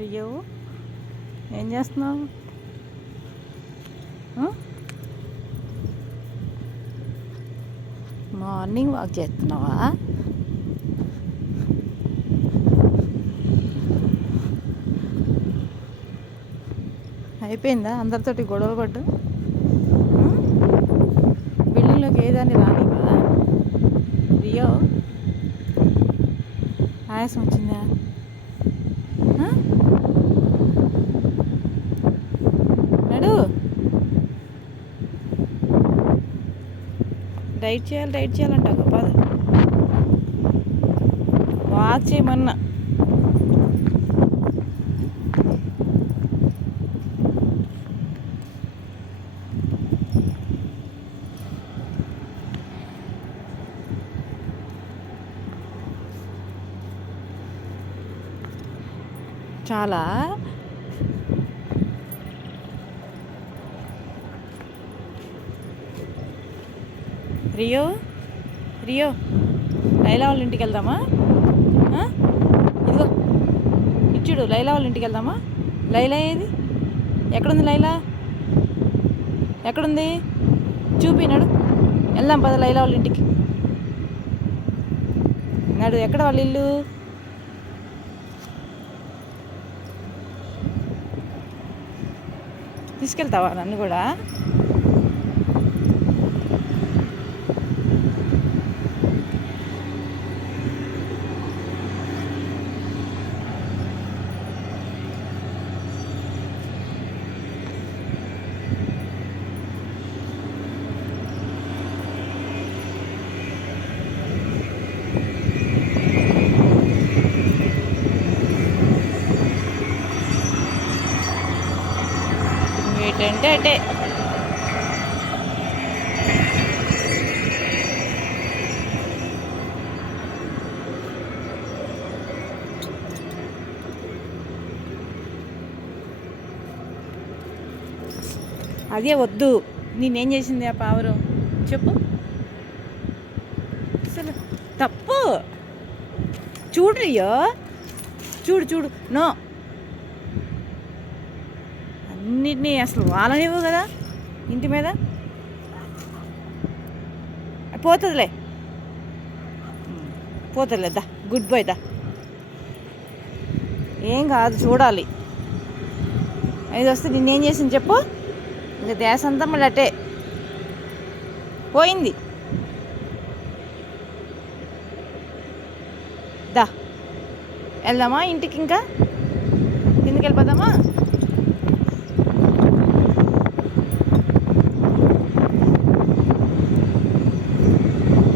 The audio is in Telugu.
రియో ఏం చేస్తున్నావు? మార్నింగ్ వాక్ చేస్తున్నావా? అయిపోయిందా అందరితోటి గొడవ పడ్డు? బిల్డింగ్లోకి ఏదాన్ని రానివా? రియో ఆయాసం వచ్చిందా? నడు, డైట్ చేయాలంటావు పద, వాక్ చేయమన్నా. చాలా రియో లైలా వాళ్ళ ఇంటికి వెళ్దామా? ఇదిగో ఇచ్చుడు, లైలా వాళ్ళ ఇంటికి వెళ్దామా? లైలా ఏది? ఎక్కడుంది లైలా? ఎక్కడుంది చూపినాడు. వెళ్దాం పద లైలా వాళ్ళ ఇంటికి. నాడు ఎక్కడ వాళ్ళ ఇల్లు? తీసుకెళ్తావా నన్ను కూడా? ఏంటంటే అటే అదే వద్దు. నేనేం చేసింది ఆ పావురం చెప్పు. అసలు తప్పు. చూడరియో, చూడు నో, అన్నిటినీ అసలు వాళ్ళనివ్వు కదా ఇంటి మీద. పోతుందిలే దా, గుడ్ బాయ్ దా. ఏం కాదు, చూడాలి. ఇది వస్తే నిన్నేం చేసింది చెప్పు. ఇంకా దేశ అంతా మళ్ళీ అట్టే పోయింది. దా వెళ్దామా ఇంటికి? ఇంకా కిందకి వెళ్ళిపోదామా?